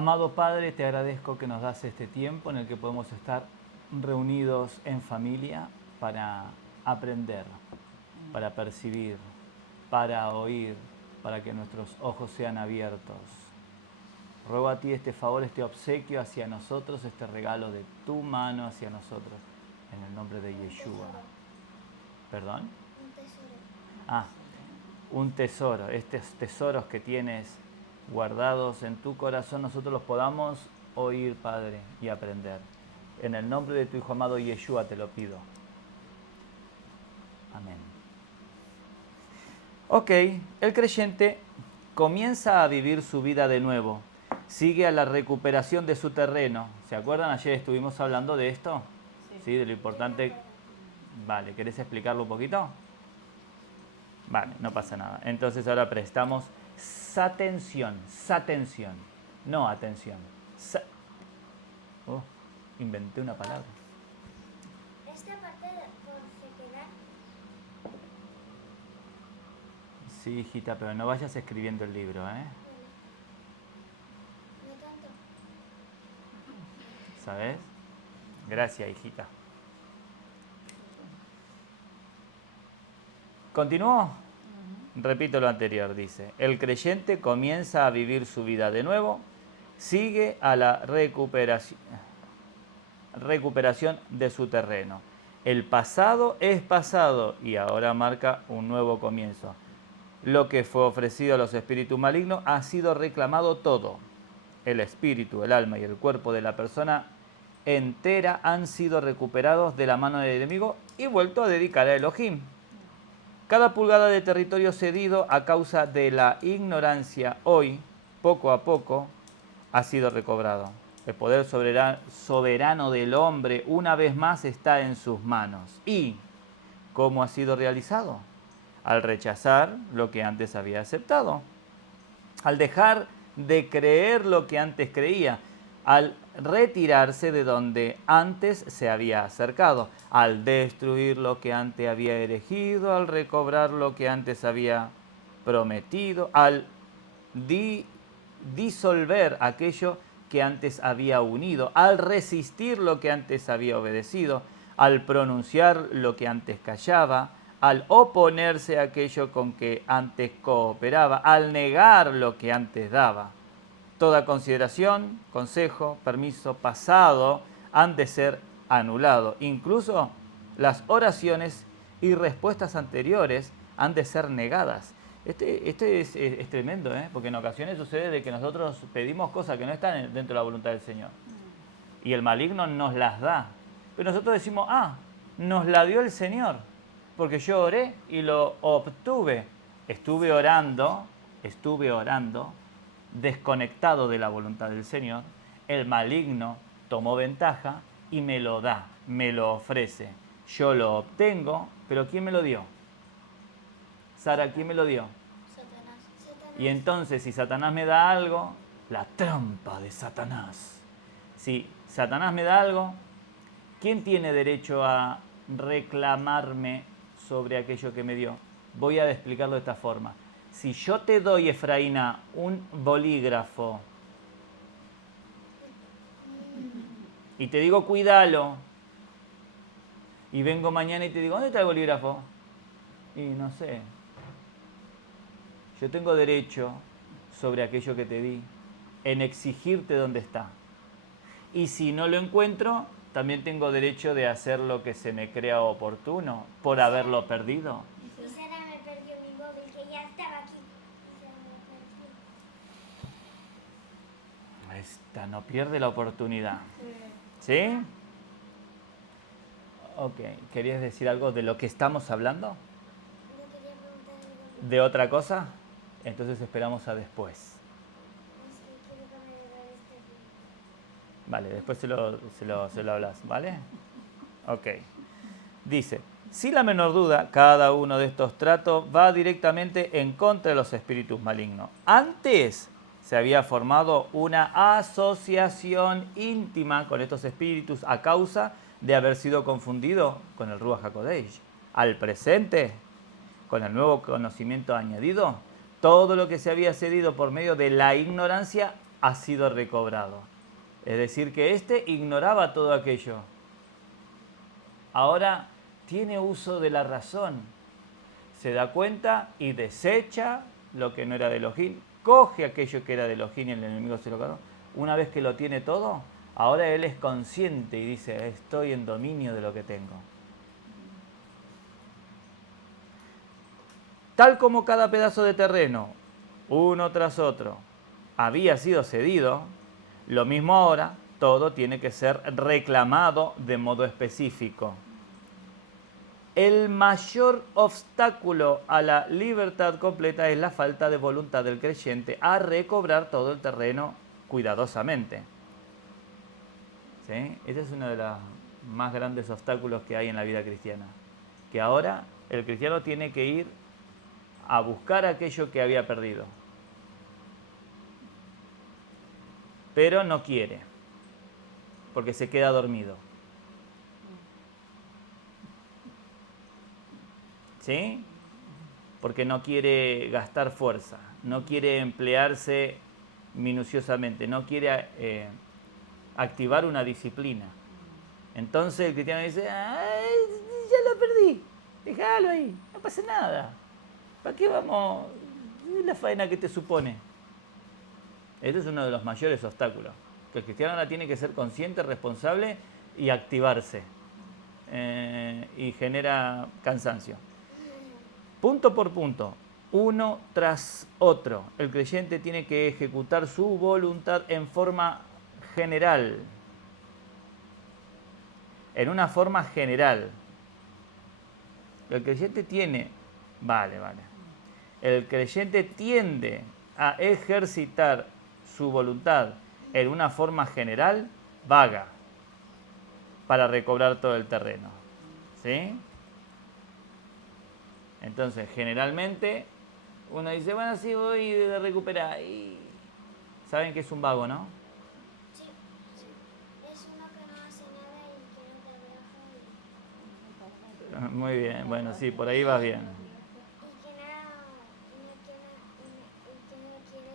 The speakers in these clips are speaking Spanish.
Amado Padre, te agradezco que nos das este tiempo en el que podemos estar reunidos en familia para aprender, para percibir, para oír, para que nuestros ojos sean abiertos. Ruego a ti este favor, este obsequio hacia nosotros, este regalo de tu mano hacia nosotros, en el nombre de Yeshua. ¿Perdón? Un tesoro. Ah, un tesoro, estos tesoros que tienes guardados en tu corazón, nosotros los podamos oír, Padre, y aprender. En el nombre de tu Hijo amado Yeshua te lo pido. Amén. Ok, el creyente comienza a vivir su vida de nuevo. Sigue a la recuperación de su terreno. ¿Se acuerdan? Ayer estuvimos hablando de esto. Sí, de lo importante. Vale, ¿querés explicarlo un poquito? Vale, no pasa nada. Entonces ahora prestamos atención, no atención. Inventé una palabra. Esta parte por sequedad. Sí, hijita, pero no vayas escribiendo el libro, ¿eh? No tanto. ¿Sabes? Gracias, hijita. ¿Continuó? Repito lo anterior, dice. El creyente comienza a vivir su vida de nuevo, sigue a la recuperación de su terreno. El pasado es pasado y ahora marca un nuevo comienzo. Lo que fue ofrecido a los espíritus malignos ha sido reclamado todo. El espíritu, el alma y el cuerpo de la persona entera han sido recuperados de la mano del enemigo y vuelto a dedicar a Elohim. Cada pulgada de territorio cedido a causa de la ignorancia hoy, poco a poco, ha sido recobrado. El poder soberano del hombre una vez más está en sus manos. ¿Y cómo ha sido realizado? Al rechazar lo que antes había aceptado, al dejar de creer lo que antes creía, al retirarse de donde antes se había acercado, al destruir lo que antes había elegido, al recobrar lo que antes había prometido, al disolver aquello que antes había unido, al resistir lo que antes había obedecido, al pronunciar lo que antes callaba, al oponerse a aquello con que antes cooperaba, al negar lo que antes daba. Toda consideración, consejo, permiso pasado han de ser anulados. Incluso las oraciones y respuestas anteriores han de ser negadas. Este es tremendo, ¿eh? Porque en ocasiones sucede de que nosotros pedimos cosas que no están dentro de la voluntad del Señor. Y el maligno nos las da. Pero nosotros decimos, nos la dio el Señor. Porque yo oré y lo obtuve. Estuve orando, desconectado de la voluntad del Señor. El maligno tomó ventaja y me lo da, me lo ofrece. Yo lo obtengo, pero ¿quién me lo dio? Sara, ¿quién me lo dio? Satanás. Y entonces, si Satanás me da algo, la trampa de Satanás. Si Satanás me da algo, ¿quién tiene derecho a reclamarme sobre aquello que me dio? Voy a explicarlo de esta forma. Si yo te doy, Efraína, un bolígrafo y te digo, cuídalo, y vengo mañana y te digo, ¿dónde está el bolígrafo? Y no sé. Yo tengo derecho sobre aquello que te di, en exigirte dónde está. Y si no lo encuentro, también tengo derecho de hacer lo que se me crea oportuno por haberlo perdido. Y Sara me perdió mi móvil que ya estaba aquí. Esta no pierde la oportunidad. ¿Sí? Ok. ¿Querías decir algo de lo que estamos hablando? No quería preguntar algo. ¿De otra cosa? Entonces esperamos a después. Es que quiero que me regales este. Vale, después se lo hablas, ¿vale? Ok. Dice, sin la menor duda, cada uno de estos tratos va directamente en contra de los espíritus malignos. Antes se había formado una asociación íntima con estos espíritus a causa de haber sido confundido con el Ruach HaKodesh. Al presente, con el nuevo conocimiento añadido, todo lo que se había cedido por medio de la ignorancia ha sido recobrado. Es decir, que éste ignoraba todo aquello. Ahora tiene uso de la razón. Se da cuenta y desecha lo que no era de Elohim, coge aquello que era de Elohim y el enemigo se lo ganó. Una vez que lo tiene todo, ahora él es consciente y dice, estoy en dominio de lo que tengo. Tal como cada pedazo de terreno, uno tras otro, había sido cedido, lo mismo ahora, todo tiene que ser reclamado de modo específico. El mayor obstáculo a la libertad completa es la falta de voluntad del creyente a recobrar todo el terreno cuidadosamente. ¿Sí? Ese es uno de los más grandes obstáculos que hay en la vida cristiana. Que ahora el cristiano tiene que ir a buscar aquello que había perdido. Pero no quiere, porque se queda dormido. ¿Sí? Porque no quiere gastar fuerza, no quiere emplearse minuciosamente, no quiere activar una disciplina. Entonces el cristiano dice, ay, ya lo perdí, déjalo ahí, no pasa nada. ¿Para qué vamos? Es la faena que te supone. Este es uno de los mayores obstáculos, que el cristiano ahora tiene que ser consciente, responsable y activarse. Y genera cansancio. Punto por punto, uno tras otro, el creyente tiene que ejecutar su voluntad en forma general. En una forma general. El creyente El creyente tiende a ejercitar su voluntad en una forma general, vaga, para recobrar todo el terreno. ¿Sí? Entonces, generalmente, uno dice, bueno, sí, voy a recuperar. Y saben que es un vago, ¿no? Sí, sí. Es uno que no hace nada y que no trabaja Muy bien, bueno, sí, por ahí vas bien. y que no quiere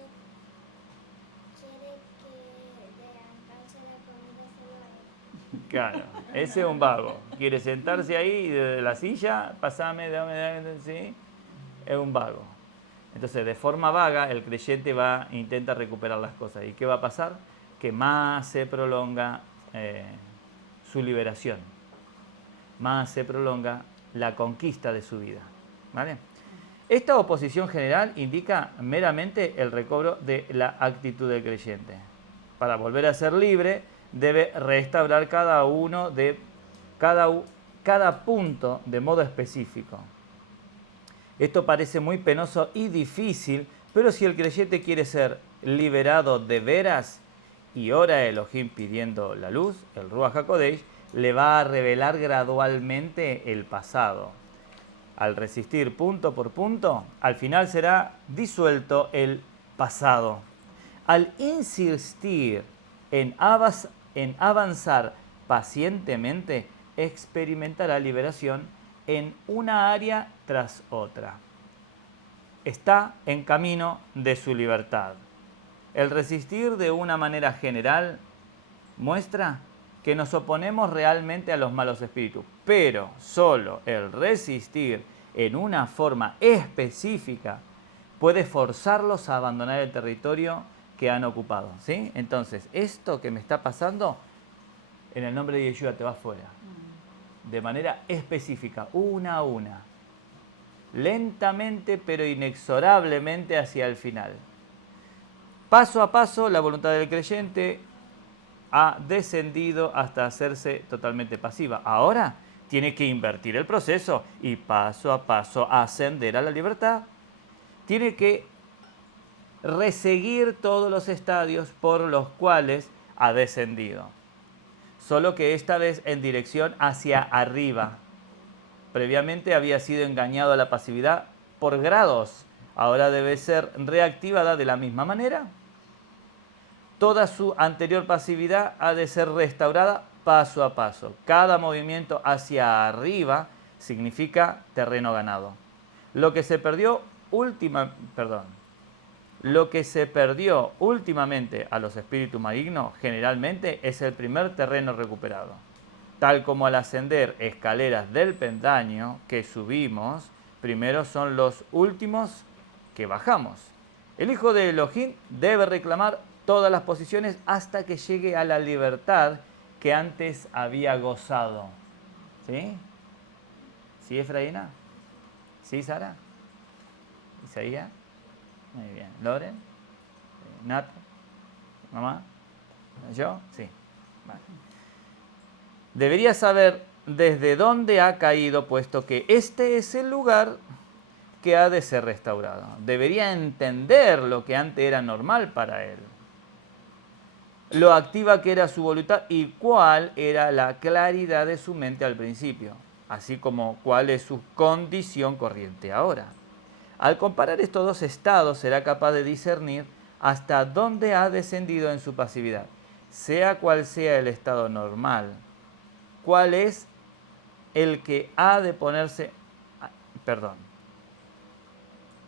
que de arrancarse la comida solo a él. Claro, ese es un vago. Quiere sentarse ahí de la silla, pasame, dame, ¿sí? Es un vago. Entonces, de forma vaga, el creyente intenta recuperar las cosas. ¿Y qué va a pasar? Que más se prolonga su liberación, más se prolonga la conquista de su vida. ¿Vale? Esta oposición general indica meramente el recobro de la actitud del creyente. Para volver a ser libre, debe restaurar cada punto de modo específico. Esto parece muy penoso y difícil, pero si el creyente quiere ser liberado de veras y ora a Elohim pidiendo la luz, el Ruach HaKodesh, le va a revelar gradualmente el pasado. Al resistir punto por punto, al final será disuelto el pasado. Al insistir en avanzar pacientemente, experimentará liberación en una área tras otra. Está en camino de su libertad. El resistir de una manera general muestra que nos oponemos realmente a los malos espíritus, pero solo el resistir en una forma específica puede forzarlos a abandonar el territorio que han ocupado, ¿sí? Entonces, esto que me está pasando, en el nombre de Yeshua te vas fuera. De manera específica, una a una. Lentamente, pero inexorablemente hacia el final. Paso a paso, la voluntad del creyente ha descendido hasta hacerse totalmente pasiva. Ahora tiene que invertir el proceso y paso a paso ascender a la libertad. Tiene que reseguir todos los estadios por los cuales ha descendido. Solo que esta vez en dirección hacia arriba. Previamente había sido engañado a la pasividad por grados. Ahora debe ser reactivada de la misma manera. Toda su anterior pasividad ha de ser restaurada paso a paso. Cada movimiento hacia arriba significa terreno ganado. Lo que se perdió Lo que se perdió últimamente a los espíritus malignos generalmente es el primer terreno recuperado. Tal como al ascender escaleras del peldaño que subimos, primero son los últimos que bajamos. El hijo de Elohim debe reclamar todas las posiciones hasta que llegue a la libertad que antes había gozado. ¿Sí? ¿Sí, Efraína? ¿Sí, Sara? ¿Isaías? Muy bien. ¿Loren? ¿Nat? ¿Mamá? ¿Yo? Sí. Vale. Debería saber desde dónde ha caído, puesto que este es el lugar que ha de ser restaurado. Debería entender lo que antes era normal para él, lo activa que era su voluntad y cuál era la claridad de su mente al principio, así como cuál es su condición corriente ahora. Al comparar estos dos estados, será capaz de discernir hasta dónde ha descendido en su pasividad, sea cual sea el estado normal, cuál es el que ha de ponerse,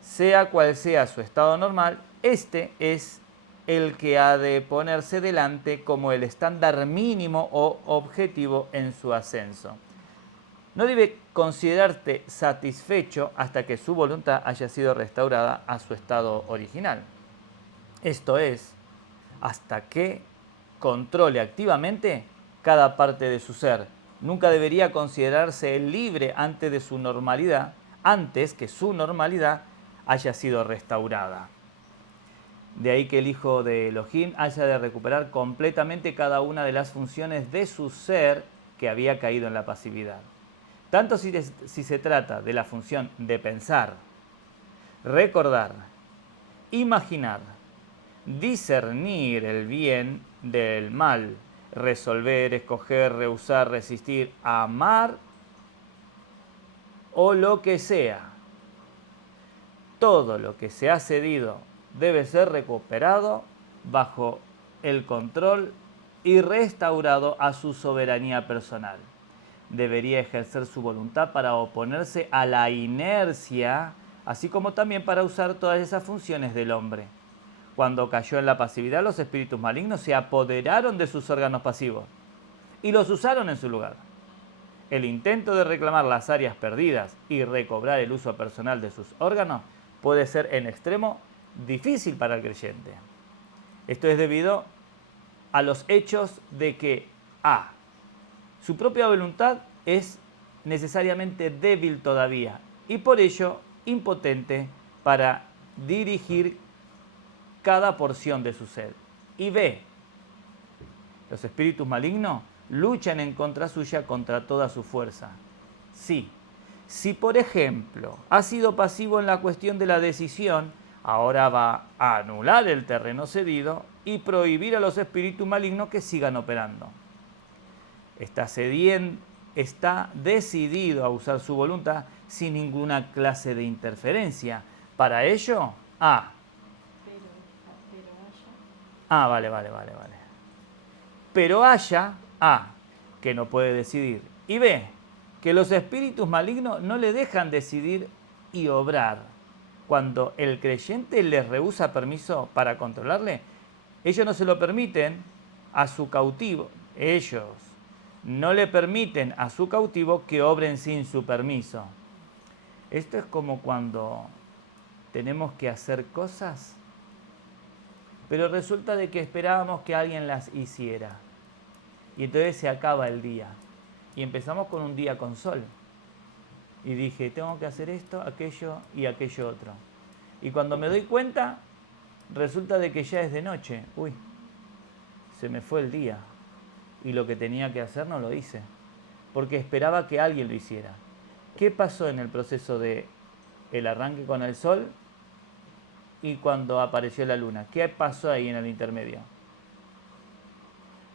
sea cual sea su estado normal, este es el que ha de ponerse delante como el estándar mínimo o objetivo en su ascenso. No debe considerarte satisfecho hasta que su voluntad haya sido restaurada a su estado original. Esto es, hasta que controle activamente cada parte de su ser. Nunca debería considerarse libre antes que su normalidad haya sido restaurada. De ahí que el hijo de Elohim haya de recuperar completamente cada una de las funciones de su ser que había caído en la pasividad. Tanto si se trata de la función de pensar, recordar, imaginar, discernir el bien del mal, resolver, escoger, rehusar, resistir, amar o lo que sea. Todo lo que se ha cedido debe ser recuperado bajo el control y restaurado a su soberanía personal. Debería ejercer su voluntad para oponerse a la inercia, así como también para usar todas esas funciones del hombre. Cuando cayó en la pasividad, los espíritus malignos se apoderaron de sus órganos pasivos y los usaron en su lugar. El intento de reclamar las áreas perdidas y recobrar el uso personal de sus órganos puede ser en extremo difícil para el creyente. Esto es debido a los hechos de que a. Su propia voluntad es necesariamente débil todavía y por ello impotente para dirigir cada porción de su ser. Y b. Los espíritus malignos luchan en contra suya contra toda su fuerza. Sí. Si, por ejemplo, ha sido pasivo en la cuestión de la decisión, ahora va a anular el terreno cedido y prohibir a los espíritus malignos que sigan operando. Está decidido a usar su voluntad sin ninguna clase de interferencia. Para ello, vale. Pero haya, que no puede decidir. Y B, que los espíritus malignos no le dejan decidir y obrar. Cuando el creyente les rehúsa permiso para controlarle, ellos no se lo permiten a su cautivo. Ellos no le permiten a su cautivo que obren sin su permiso. Esto es como cuando tenemos que hacer cosas, pero resulta de que esperábamos que alguien las hiciera. Y entonces se acaba el día. Y empezamos con un día con sol. Y dije, tengo que hacer esto, aquello y aquello otro. Y cuando me doy cuenta, resulta de que ya es de noche. Uy, se me fue el día. Y lo que tenía que hacer no lo hice. Porque esperaba que alguien lo hiciera. ¿Qué pasó en el proceso de el arranque con el sol y cuando apareció la luna? ¿Qué pasó ahí en el intermedio?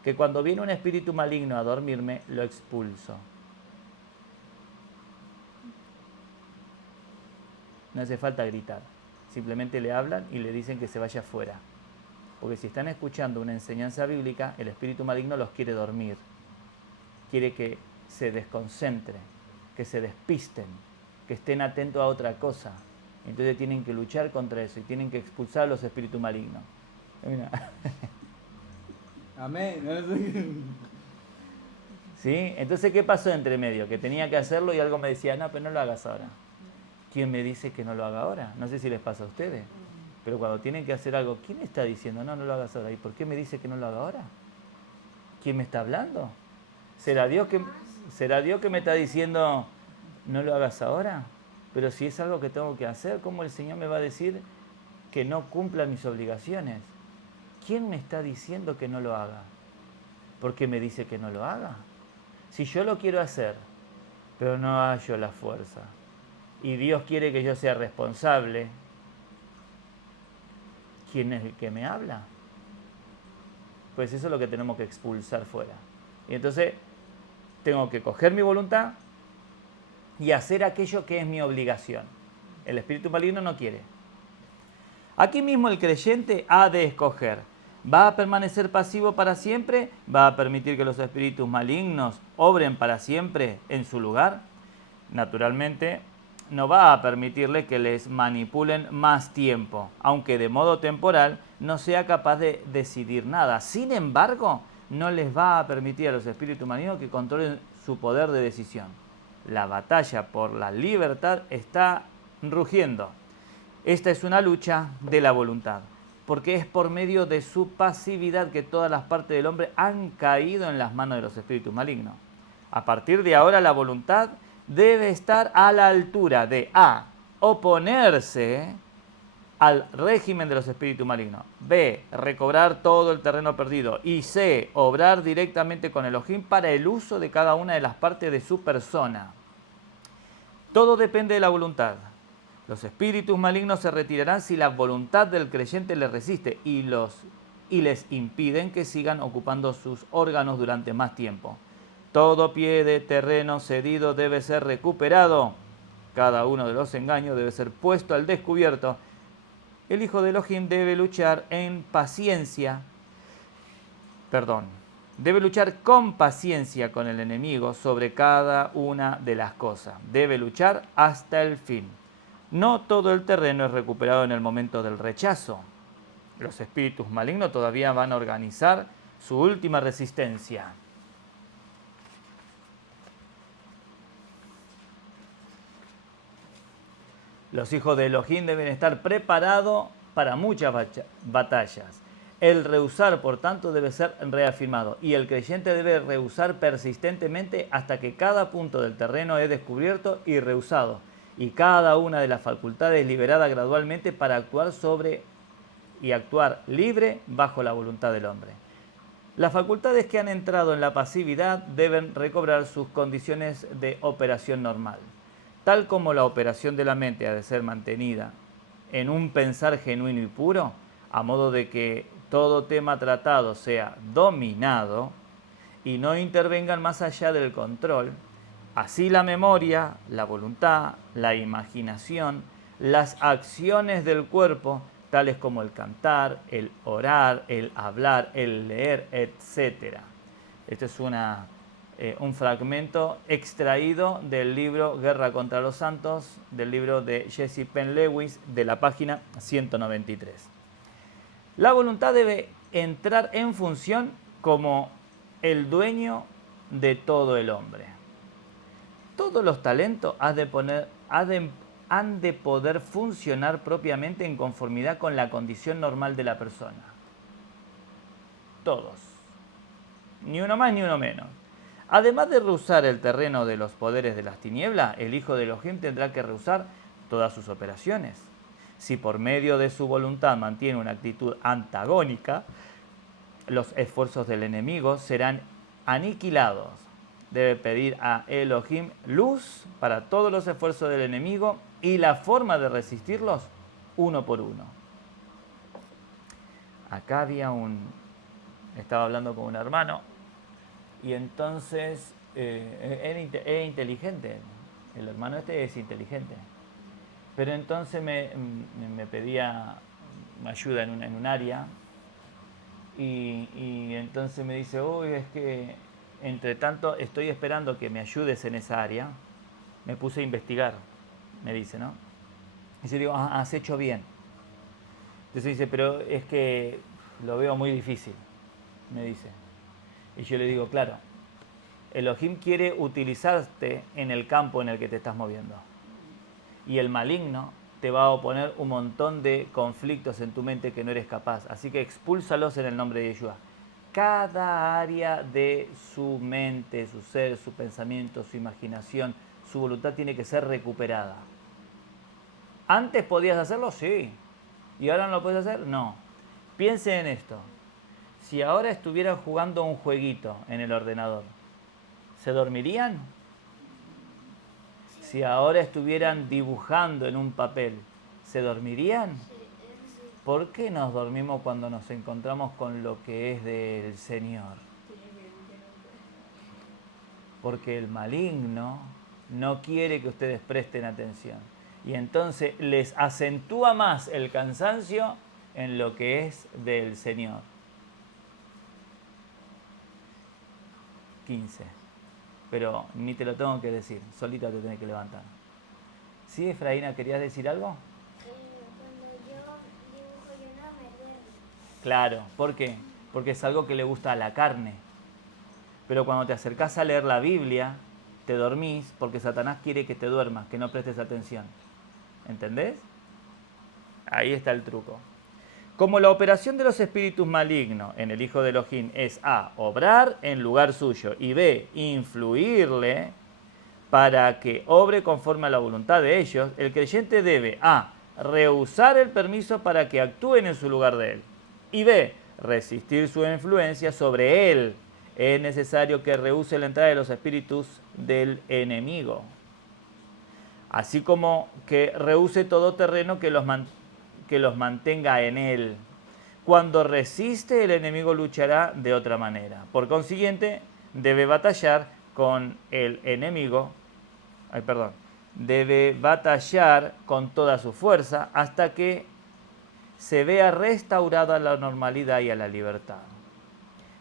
Que cuando viene un espíritu maligno a dormirme, lo expulso. No hace falta gritar. Simplemente le hablan y le dicen que se vaya afuera. Porque si están escuchando una enseñanza bíblica, el espíritu maligno los quiere dormir. Quiere que se desconcentren, que se despisten, que estén atentos a otra cosa. Entonces tienen que luchar contra eso y tienen que expulsar a los espíritus malignos. Mira. Amén. ¿Sí? Entonces, ¿qué pasó entre medio? Que tenía que hacerlo y algo me decía, no, pero no lo hagas ahora. ¿Quién me dice que no lo haga ahora? No sé si les pasa a ustedes. Pero cuando tienen que hacer algo, ¿quién está diciendo, no, no lo hagas ahora? ¿Y por qué me dice que no lo haga ahora? ¿Quién me está hablando? ¿Será Dios que me está diciendo, no lo hagas ahora? Pero si es algo que tengo que hacer, ¿cómo el Señor me va a decir que no cumpla mis obligaciones? ¿Quién me está diciendo que no lo haga? ¿Por qué me dice que no lo haga? Si yo lo quiero hacer, pero no hallo la fuerza, y Dios quiere que yo sea responsable, ¿quién es el que me habla? Pues eso es lo que tenemos que expulsar fuera. Y entonces tengo que coger mi voluntad y hacer aquello que es mi obligación. El espíritu maligno no quiere. Aquí mismo el creyente ha de escoger. ¿Va a permanecer pasivo para siempre? ¿Va a permitir que los espíritus malignos obren para siempre en su lugar? Naturalmente, no va a permitirle que les manipulen más tiempo, aunque de modo temporal no sea capaz de decidir nada. Sin embargo, no les va a permitir a los espíritus malignos que controlen su poder de decisión. La batalla por la libertad está rugiendo. Esta es una lucha de la voluntad, porque es por medio de su pasividad que todas las partes del hombre han caído en las manos de los espíritus malignos. A partir de ahora la voluntad debe estar a la altura de A, oponerse al régimen de los espíritus malignos, B, recobrar todo el terreno perdido y C, obrar directamente con Elohim para el uso de cada una de las partes de su persona. Todo depende de la voluntad. Los espíritus malignos se retirarán si la voluntad del creyente les resiste y les impiden que sigan ocupando sus órganos durante más tiempo. Todo pie de terreno cedido debe ser recuperado. Cada uno de los engaños debe ser puesto al descubierto. El Hijo de Elohim debe luchar debe luchar con paciencia con el enemigo sobre cada una de las cosas. Debe luchar hasta el fin. No todo el terreno es recuperado en el momento del rechazo. Los espíritus malignos todavía van a organizar su última resistencia. Los hijos de Elohim deben estar preparados para muchas batallas. El rehusar, por tanto, debe ser reafirmado y el creyente debe rehusar persistentemente hasta que cada punto del terreno es descubierto y rehusado, y cada una de las facultades liberada gradualmente para actuar libre bajo la voluntad del hombre. Las facultades que han entrado en la pasividad deben recobrar sus condiciones de operación normal. Tal como la operación de la mente ha de ser mantenida en un pensar genuino y puro, a modo de que todo tema tratado sea dominado y no intervengan más allá del control, así la memoria, la voluntad, la imaginación, las acciones del cuerpo, tales como el cantar, el orar, el hablar, el leer, etc. Este es un fragmento extraído del libro Guerra contra los Santos, del libro de Jesse Penn Lewis, de la página 193. La voluntad debe entrar en función como el dueño de todo el hombre. Todos los talentos han de poder funcionar propiamente en conformidad con la condición normal de la persona. Todos. Ni uno más ni uno menos. Además de rehusar el terreno de los poderes de las tinieblas, el Hijo de Elohim tendrá que rehusar todas sus operaciones. Si por medio de su voluntad mantiene una actitud antagónica, los esfuerzos del enemigo serán aniquilados. Debe pedir a Elohim luz para todos los esfuerzos del enemigo y la forma de resistirlos uno por uno. Acá estaba hablando con un hermano y entonces es inteligente. El hermano este es inteligente. Pero entonces me pedía ayuda en un área y entonces me dice, uy, es que entre tanto estoy esperando que me ayudes en esa área. Me puse a investigar, me dice, ¿no? Y yo digo, has hecho bien. Entonces dice, pero es que lo veo muy difícil, me dice. Y yo le digo, claro, Elohim quiere utilizarte en el campo en el que te estás moviendo. Y el maligno te va a oponer un montón de conflictos en tu mente que no eres capaz. Así que expúlsalos en el nombre de Yeshua. Cada área de su mente, su ser, su pensamiento, su imaginación, su voluntad tiene que ser recuperada. ¿Antes podías hacerlo? Sí. ¿Y ahora no lo puedes hacer? No. Piense en esto. Si ahora estuvieran jugando un jueguito en el ordenador, ¿se dormirían? Si ahora estuvieran dibujando en un papel, ¿se dormirían? Sí. ¿Por qué nos dormimos cuando nos encontramos con lo que es del Señor? Porque el maligno no quiere que ustedes presten atención. Y entonces les acentúa más el cansancio en lo que es del Señor. 15. Pero ni te lo tengo que decir, solita te tenés que levantar. ¿Sí, Efraína, querías decir algo? Cuando yo dibujo yo no me duermo. Claro, ¿por qué? Porque es algo que le gusta a la carne. Pero cuando te acercás a leer la Biblia, te dormís porque Satanás quiere que te duermas, que no prestes atención. ¿Entendés? Ahí está el truco. Como la operación de los espíritus malignos en el Hijo de Elohim es A, obrar en lugar suyo, y B, influirle para que obre conforme a la voluntad de ellos, el creyente debe A, rehusar el permiso para que actúen en su lugar de él, y B, resistir su influencia sobre él. Es necesario que rehúse la entrada de los espíritus del enemigo, así como que rehúse todo terreno que los mantenga en él. Cuando resiste, el enemigo luchará de otra manera. Por consiguiente, debe batallar con el enemigo, debe batallar con toda su fuerza hasta que se vea restaurada la normalidad y a la libertad.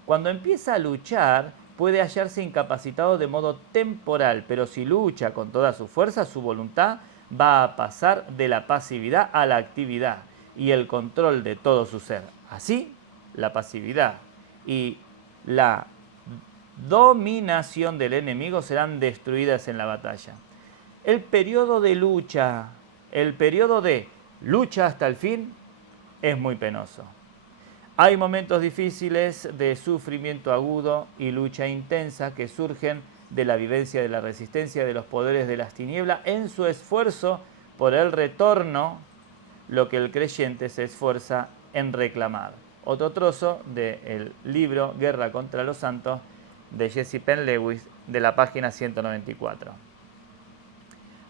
Cuando empieza a luchar, puede hallarse incapacitado de modo temporal, pero si lucha con toda su fuerza, su voluntad va a pasar de la pasividad a la actividad y el control de todo su ser. Así, la pasividad y la dominación del enemigo serán destruidas en la batalla. El periodo de lucha hasta el fin, es muy penoso. Hay momentos difíciles de sufrimiento agudo y lucha intensa que surgen de la vivencia de la resistencia de los poderes de las tinieblas en su esfuerzo por el retorno, lo que el creyente se esfuerza en reclamar. Otro trozo del libro Guerra contra los Santos de Jesse Penn Lewis, de la página 194.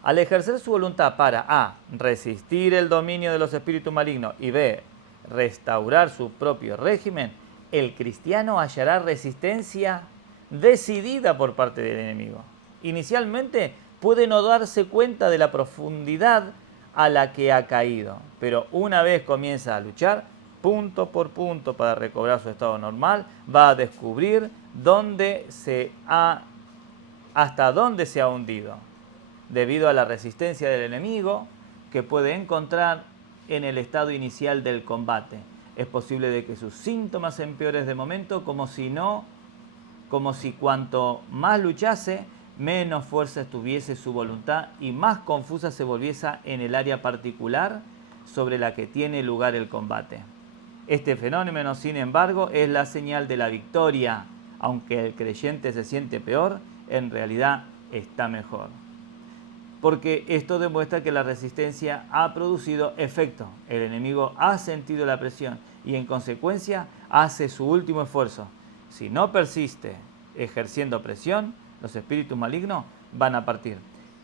Al ejercer su voluntad para A, resistir el dominio de los espíritus malignos y B, restaurar su propio régimen, el cristiano hallará resistencia decidida por parte del enemigo. Inicialmente puede no darse cuenta de la profundidad a la que ha caído, pero una vez comienza a luchar, punto por punto para recobrar su estado normal, va a descubrir hasta dónde se ha hundido, debido a la resistencia del enemigo que puede encontrar en el estado inicial del combate. Es posible de que sus síntomas empeoren de momento, como si cuanto más luchase, menos fuerza tuviese su voluntad y más confusa se volviese en el área particular sobre la que tiene lugar el combate. Este fenómeno, sin embargo, es la señal de la victoria. Aunque el creyente se siente peor, en realidad está mejor. Porque esto demuestra que la resistencia ha producido efecto. El enemigo ha sentido la presión y en consecuencia hace su último esfuerzo. Si no persiste ejerciendo presión, los espíritus malignos van a partir.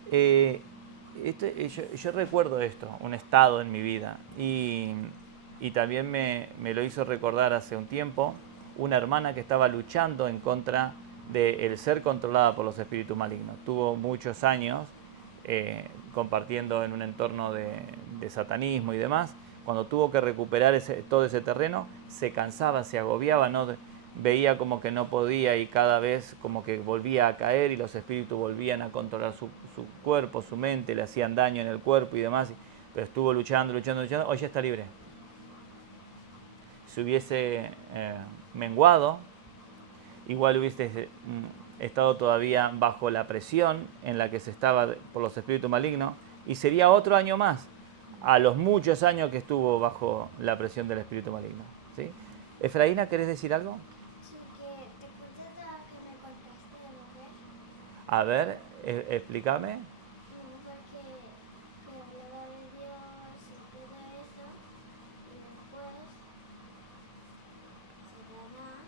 Yo recuerdo esto, un estado en mi vida, y también me lo hizo recordar hace un tiempo una hermana que estaba luchando en contra del ser controlada por los espíritus malignos. Tuvo muchos años compartiendo en un entorno de satanismo y demás. Cuando tuvo que recuperar todo ese terreno, se cansaba, se agobiaba, ¿no? Veía como que no podía y cada vez como que volvía a caer y los espíritus volvían a controlar su cuerpo, su mente, le hacían daño en el cuerpo y demás. pero estuvo luchando, hoy ya está libre. Si hubiese menguado, igual hubiese estado todavía bajo la presión en la que se estaba por los espíritus malignos, y sería otro año más, a los muchos años que estuvo bajo la presión del espíritu maligno. ¿Sí? Efraína, ¿querés decir algo? Sí, que te escuché a que me contaste de mujer. A ver, explícame. Mi mujer que hablaba de Dios y todo eso. Y después, Satanás,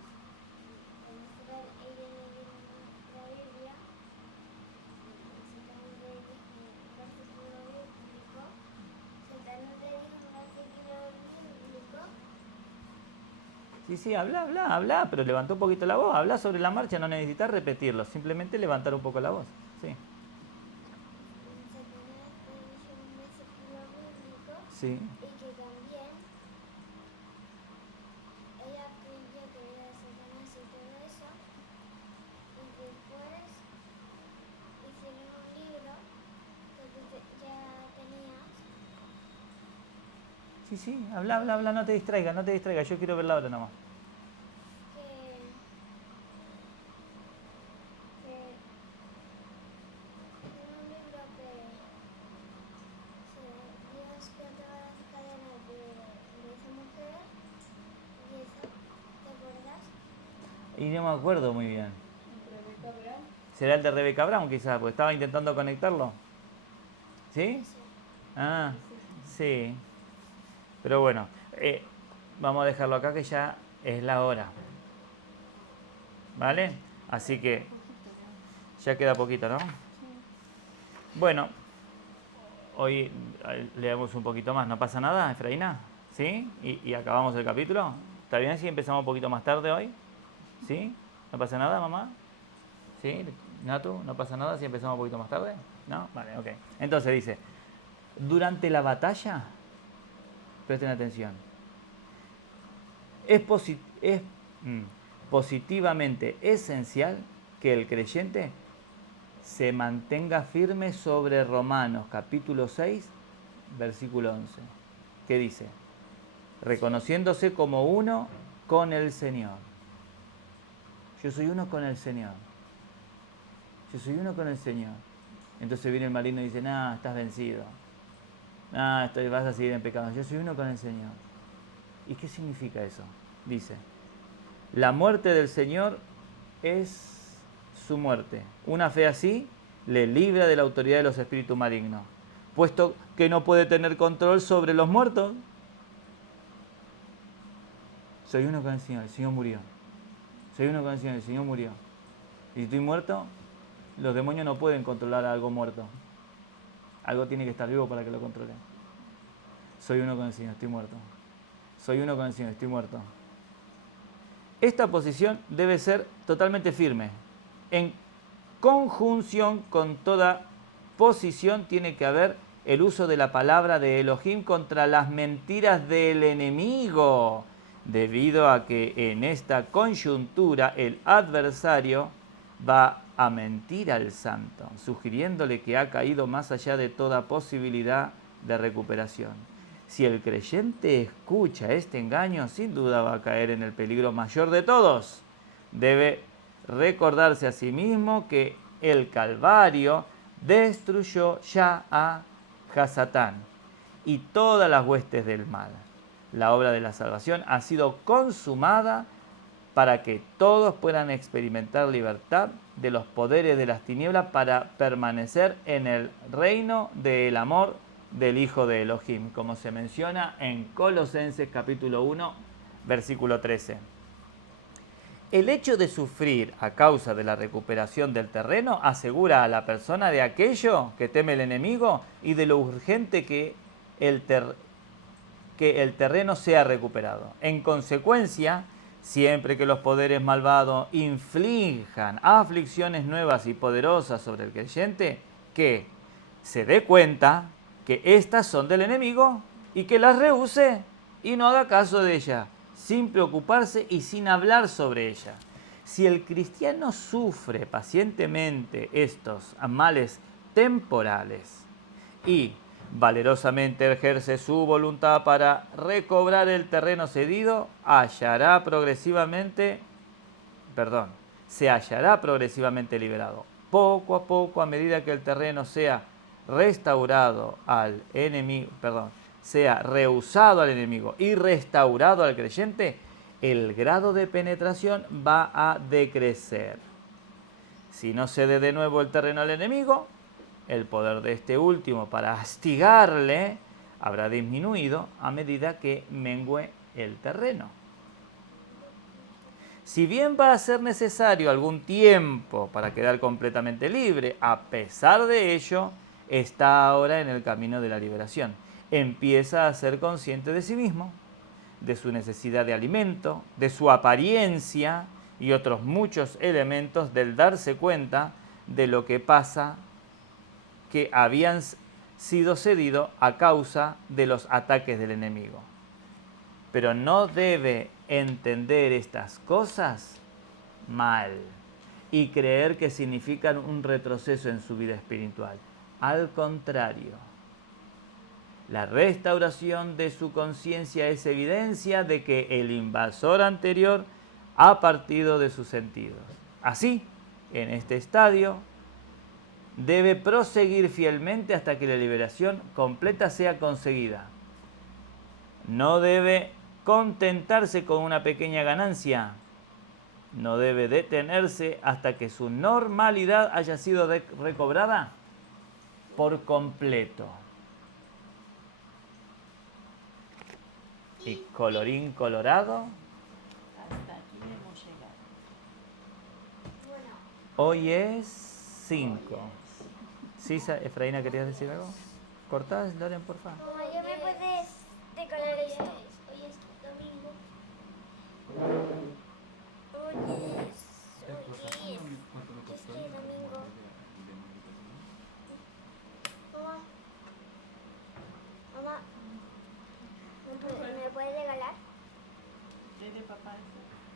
en ella leyendo la Biblia, Satanás le dijo un versículo bíblico. Satanás le dijo un versículo bíblico. Sí, habla, pero levantó un poquito la voz, habla sobre la marcha, no necesitas repetirlo, simplemente levantar un poco la voz. Sí. Satanás le dijo un versículo bíblico. Sí. Y que también ella creyó que era de Satanás y todo eso. Y después hicieron un libro que tú ya tenías. Sí, habla, no te distraigas, yo quiero verla ahora nomás. Que hicieron un libro que Dios cortaba las cadenas de esa mujer y eso, ¿te acuerdas? Y no me acuerdo muy bien. ¿Será el de Rebeca Brown quizás? Porque estaba intentando conectarlo. ¿Sí? Ese. Ah, sí. Pero bueno, vamos a dejarlo acá que ya es la hora. ¿Vale? Así que ya queda poquito, ¿no? Bueno, hoy leemos un poquito más. ¿No pasa nada, Efraína? ¿Sí? Y acabamos el capítulo. ¿Está bien si empezamos un poquito más tarde hoy? ¿Sí? ¿No pasa nada, mamá? ¿Sí? Natu, ¿no pasa nada si empezamos un poquito más tarde? ¿No? Vale, ok. Entonces dice, durante la batalla, presten atención, es positivamente esencial que el creyente se mantenga firme sobre Romanos capítulo 6, versículo 11, que dice, reconociéndose como uno con el Señor. Yo soy uno con el Señor. Yo soy uno con el Señor. Entonces viene el maligno y dice, nah, estás vencido. Nah, vas a seguir en pecado. Yo soy uno con el Señor. ¿Y qué significa eso? Dice, la muerte del Señor es su muerte. Una fe así le libra de la autoridad de los espíritus malignos, puesto que no puede tener control sobre los muertos. Soy uno con el Señor murió. Soy uno con el Señor murió. Y si estoy muerto, los demonios no pueden controlar a algo muerto. Algo tiene que estar vivo para que lo controle. Soy uno con el Señor, estoy muerto. Soy uno con el Señor, estoy muerto. Esta posición debe ser totalmente firme. En conjunción con toda posición tiene que haber el uso de la palabra de Elohim contra las mentiras del enemigo, debido a que en esta coyuntura el adversario va a mentir al santo, sugiriéndole que ha caído más allá de toda posibilidad de recuperación. Si el creyente escucha este engaño, sin duda va a caer en el peligro mayor de todos. Debe recordarse a sí mismo que el Calvario destruyó ya a Hasatán y todas las huestes del mal. La obra de la salvación ha sido consumada para que todos puedan experimentar libertad de los poderes de las tinieblas para permanecer en el reino del amor del Hijo de Elohim, como se menciona en Colosenses capítulo 1, versículo 13. El hecho de sufrir a causa de la recuperación del terreno asegura a la persona de aquello que teme el enemigo y de lo urgente que el terreno sea recuperado. En consecuencia, siempre que los poderes malvados inflijan aflicciones nuevas y poderosas sobre el creyente, que se dé cuenta que éstas son del enemigo y que las rehúse y no haga caso de ellas, sin preocuparse y sin hablar sobre ella. Si el cristiano sufre pacientemente estos males temporales y valerosamente ejerce su voluntad para recobrar el terreno cedido, se hallará progresivamente liberado. Poco a poco, a medida que el terreno sea restaurado al enemigo, sea rehusado al enemigo y restaurado al creyente, el grado de penetración va a decrecer. Si no cede de nuevo el terreno al enemigo, el poder de este último para astigarle habrá disminuido a medida que mengüe el terreno. Si bien va a ser necesario algún tiempo para quedar completamente libre, a pesar de ello, está ahora en el camino de la liberación. Empieza a ser consciente de sí mismo, de su necesidad de alimento, de su apariencia y otros muchos elementos del darse cuenta de lo que pasa, que habían sido cedidos a causa de los ataques del enemigo. Pero no debe entender estas cosas mal y creer que significan un retroceso en su vida espiritual. Al contrario, la restauración de su conciencia es evidencia de que el invasor anterior ha partido de sus sentidos. Así, en este estadio, debe proseguir fielmente hasta que la liberación completa sea conseguida. No debe contentarse con una pequeña ganancia. No debe detenerse hasta que su normalidad haya sido recobrada por completo. Y colorín colorado, Hasta aquí hemos llegado. Bueno, hoy es 5. ¿Sí, Efraína, querías decir algo? ¿Cortás, Loren, por favor? mamá, ¿yo me puedes decorar esto? Hoy es domingo. Es que domingo. Mamá, ¿me puedes regalar? ¿Es de papá ese?